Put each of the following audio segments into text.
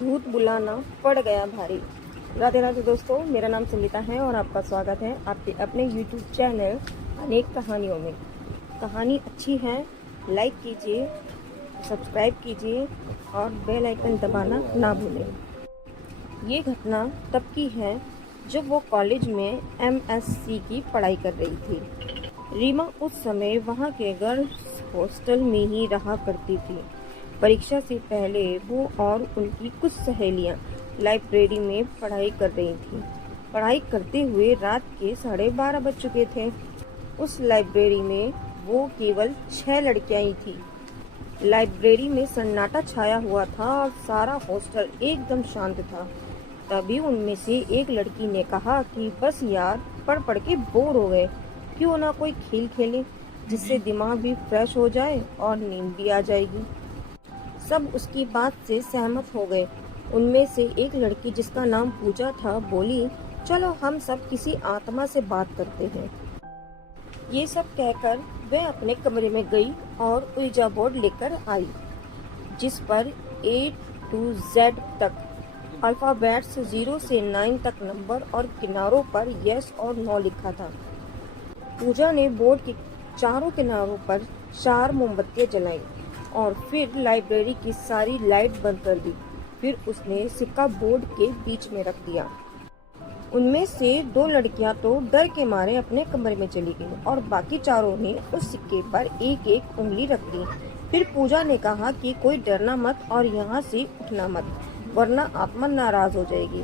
भूत बुलाना पड़ गया भारी। राधे राधे दोस्तों, मेरा नाम संगीता है और आपका स्वागत है आपके अपने YouTube चैनल अनेक कहानियों में। कहानी अच्छी है, लाइक कीजिए, सब्सक्राइब कीजिए और बेल आइकन दबाना ना भूलें। ये घटना तब की है जब वो कॉलेज में MSc की पढ़ाई कर रही थी। रीमा उस समय वहाँ के गर्ल्स हॉस्टल में ही रहा करती थी। परीक्षा से पहले वो और उनकी कुछ सहेलियां लाइब्रेरी में पढ़ाई कर रही थीं। पढ़ाई करते हुए रात के 12:30 बज चुके थे। उस लाइब्रेरी में वो केवल 6 लड़कियां ही थी। लाइब्रेरी में सन्नाटा छाया हुआ था और सारा हॉस्टल एकदम शांत था। तभी उनमें से एक लड़की ने कहा कि बस यार, पढ़ पढ़ के बोर हो गए, क्यों ना कोई खेल खेलें जिससे दिमाग भी फ्रेश हो जाए और नींद भी आ जाएगी। सब उसकी बात से सहमत हो गए। उनमें से एक लड़की जिसका नाम पूजा था बोली, चलो हम सब किसी आत्मा से बात करते हैं। ये सब कहकर वह अपने कमरे में गई और ouija बोर्ड लेकर आई, जिस पर A to Z तक अल्फाबेट्स 0 से 9 तक नंबर और किनारों पर यस और नो लिखा था। पूजा ने बोर्ड के चारों किनारों पर 4 मोमबत्तियां जलाई और फिर लाइब्रेरी की सारी लाइट बंद कर दी। फिर उसने सिक्का बोर्ड के बीच में रख दिया। उनमें से 2 लड़कियां तो डर के मारे अपने कमरे में चली गईं और बाकी चारों ने उस सिक्के पर एक एक उंगली रख दी। फिर पूजा ने कहा कि कोई डरना मत और यहाँ से उठना मत, वरना आत्मा नाराज हो जाएगी।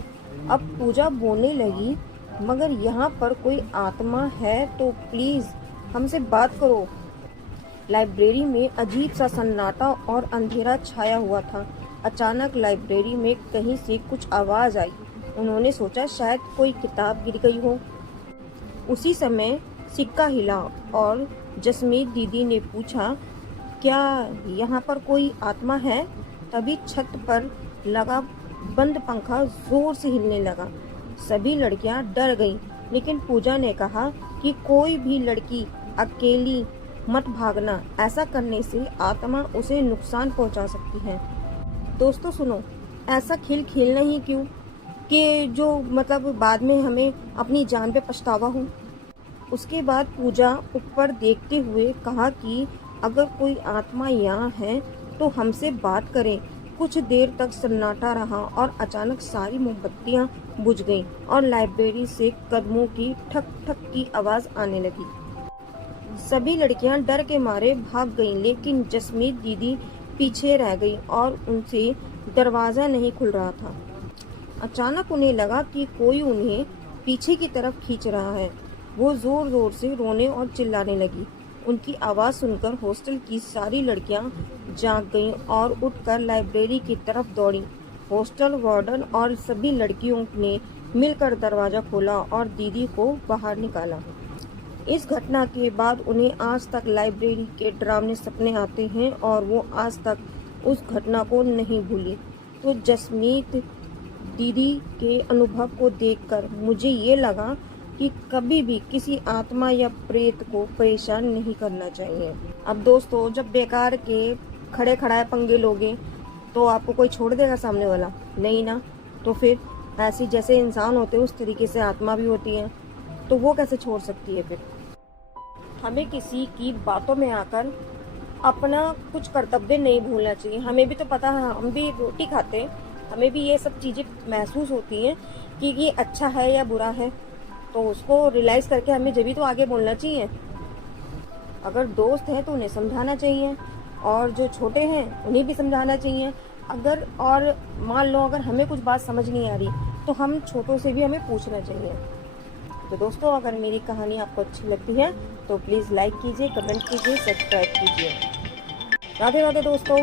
अब पूजा बोलने लगी, मगर यहाँ पर कोई आत्मा है तो प्लीज हमसे बात करो। लाइब्रेरी में अजीब सा सन्नाटा और अंधेरा छाया हुआ था। अचानक लाइब्रेरी में कहीं से कुछ आवाज आई। उन्होंने सोचा शायद कोई किताब गिर गई हो। उसी समय सिक्का हिला और जसमीत दीदी ने पूछा, क्या यहाँ पर कोई आत्मा है? तभी छत पर लगा बंद पंखा जोर से हिलने लगा। सभी लड़कियां डर गईं, लेकिन पूजा ने कहा कि कोई भी लड़की अकेली मत भागना, ऐसा करने से आत्मा उसे नुकसान पहुंचा सकती है। दोस्तों सुनो, ऐसा खेल खेलना ही क्यों कि जो बाद में हमें अपनी जान पे पछतावा हो। उसके बाद पूजा ऊपर देखते हुए कहा कि अगर कोई आत्मा यहाँ है तो हमसे बात करें। कुछ देर तक सन्नाटा रहा और अचानक सारी मोमबत्तियां बुझ गईं और लाइब्रेरी से कदमों की ठक ठक की आवाज आने लगी। सभी लड़कियां डर के मारे भाग गईं, लेकिन जसमीत दीदी पीछे रह गई और उनसे दरवाजा नहीं खुल रहा था। अचानक उन्हें लगा कि कोई उन्हें पीछे की तरफ खींच रहा है। वो जोर जोर से रोने और चिल्लाने लगी। उनकी आवाज सुनकर हॉस्टल की सारी लड़कियां जाग गईं और उठकर लाइब्रेरी की तरफ दौड़ी। हॉस्टल वार्डन और सभी लड़कियों ने मिलकर दरवाजा खोला और दीदी को बाहर निकाला। इस घटना के बाद उन्हें आज तक लाइब्रेरी के डरावने सपने आते हैं और वो आज तक उस घटना को नहीं भूली। तो जसमीत दीदी के अनुभव को देखकर मुझे ये लगा कि कभी भी किसी आत्मा या प्रेत को परेशान नहीं करना चाहिए। अब दोस्तों, जब बेकार के खड़े खड़ाए पंगे लोगे तो आपको कोई छोड़ देगा सामने वाला? नहीं ना। तो फिर ऐसी जैसे इंसान होते हैं उस तरीके से आत्मा भी होती है, तो वो कैसे छोड़ सकती है? फिर हमें किसी की बातों में आकर अपना कुछ कर्तव्य नहीं भूलना चाहिए। हमें भी तो पता है, हम भी रोटी खाते हैं, हमें भी ये सब चीजें महसूस होती हैं कि ये अच्छा है या बुरा है, तो उसको रियलाइज करके हमें जब भी तो आगे बोलना चाहिए। अगर दोस्त है तो उन्हें समझाना चाहिए और जो छोटे हैं उन्हें भी समझाना चाहिए। अगर और मान लो अगर हमें कुछ बात समझ नहीं आ रही तो हम छोटों से भी हमें पूछना चाहिए। तो दोस्तों, अगर मेरी कहानी आपको अच्छी लगती है तो प्लीज़ लाइक कीजिए, कमेंट कीजिए, सब्सक्राइब कीजिए। राधे राधे दोस्तों।